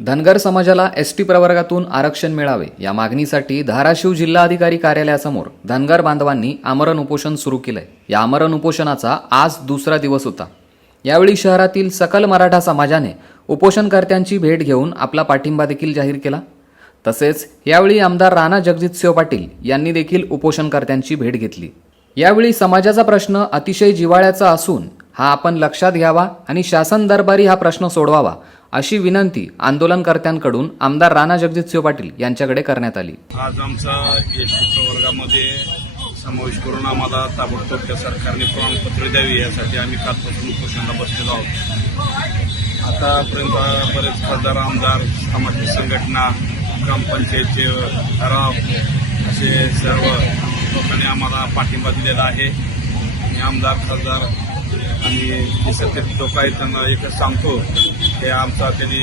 धनगर समाजाला एसटी प्रवर्गातून आरक्षण मिळावे या मागणीसाठी धाराशिव जिल्हाधिकारी कार्यालयासमोर धनगर बांधवांनी आमरण उपोषण सुरू केलंय। या आमरण उपोषणाचा आज दुसरा दिवस होता। यावेळी शहरातील सकल मराठा समाजाने उपोषणकर्त्यांची भेट घेऊन आपला पाठिंबा देखील जाहीर केला। तसेच यावेळी आमदार राणा जगजितसिंह पाटील यांनी देखील उपोषणकर्त्यांची भेट घेतली। यावेळी समाजाचा प्रश्न अतिशय जिव्हाळ्याचा असून हा आपण लक्षात घ्यावा आणि शासन दरबारी हा प्रश्न सोडवावा अशी विनंती आंदोलनकर्त्यांकडून आमदार राणा जगजितसिंह पाटील यांच्याकडे करण्यात आली। आज आमचा एसटी प्रवर्गामध्ये समावेश करून आम्हाला ताबडतोब त्या सरकारने प्रमाणपत्र द्यावे यासाठी आम्ही कालपासून उपोषणाला बसलेलो आहोत। आतापर्यंत बरेच खासदार, आमदार, सामाजिक संघटना, ग्रामपंचायतचे ठराव असे सर्व लोकांनी आम्हाला पाठिंबा दिलेला आहे। आमदार, खासदार आणि सत्तेत लोक आहेत त्यांना एकच सांगतो की आमचा त्यांनी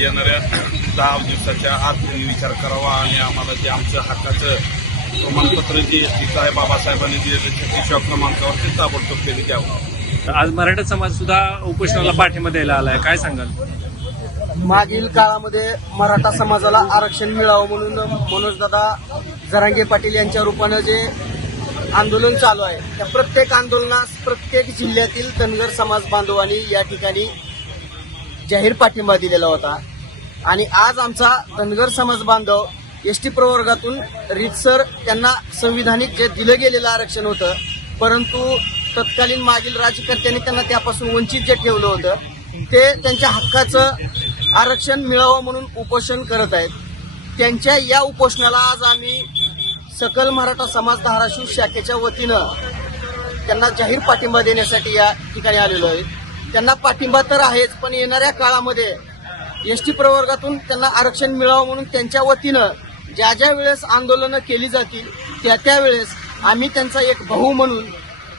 येणाऱ्या 10 दिवसाच्या आत त्यांनी विचार करावा आणि आम्हाला जे आमचं हक्काचं प्रमाणपत्र जे एसटीचं आहे बाबासाहेबांनी दिलेलं 36व्या क्रमांकावर ते ताबडतोब त्यांनी द्यावं। आज मराठा समाज सुद्धा उपोषणाला पाठिंबा द्यायला आलाय, काय सांगाल? मागील काळामध्ये मराठा समाजाला आरक्षण मिळावं म्हणून मनोजदादा जरांगे पाटील यांच्या रूपानं जे आंदोलन चालू आहे त्या प्रत्येक आंदोलनास प्रत्येक जिल्ह्यातील धनगर समाज बांधवांनी या ठिकाणी जाहीर पाठिंबा दिलेला होता। आणि आज आमचा धनगर समाज बांधव एसटी प्रवर्गातून रीतसर त्यांना संविधानिक जे दिलं गेलेलं आरक्षण होतं, परंतु तत्कालीन मागील राज्यकर्त्यांनी त्यांना त्यापासून वंचित जे ठेवलं होतं ते त्यांच्या हक्काचं आरक्षण मिळावं म्हणून उपोषण करत आहेत। त्यांच्या या उपोषणाला आज आम्ही सकल मराठा समाज धाराशिव शाखेच्या वतीनं त्यांना जाहीर पाठिंबा देण्यासाठी या ठिकाणी आलेलो आहे। त्यांना पाठिंबा तर आहेच, पण येणाऱ्या काळामध्ये एसटी प्रवर्गातून त्यांना आरक्षण मिळावं म्हणून त्यांच्या वतीनं ज्या ज्या वेळेस आंदोलनं केली जातील त्या वेळेस आम्ही त्यांचा एक भाऊ म्हणून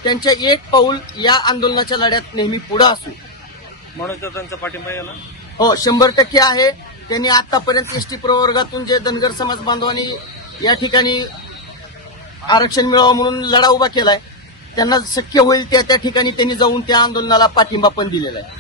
त्यांच्या एक पाऊल या आंदोलनाच्या लढ्यात नेहमी पुढे असू। म्हणून त्यांचा पाठिंबा याला हो 100% आहे। त्यांनी आतापर्यंत एसटी प्रवर्गातून जे धनगर समाज बांधवांनी या ठिकाणी आरक्षण मिळावं म्हणून लढा उभा केलाय, त्यांना शक्य होईल त्या ठिकाणी त्यांनी जाऊन त्या आंदोलनाला पाठिंबा पण दिलेला आहे।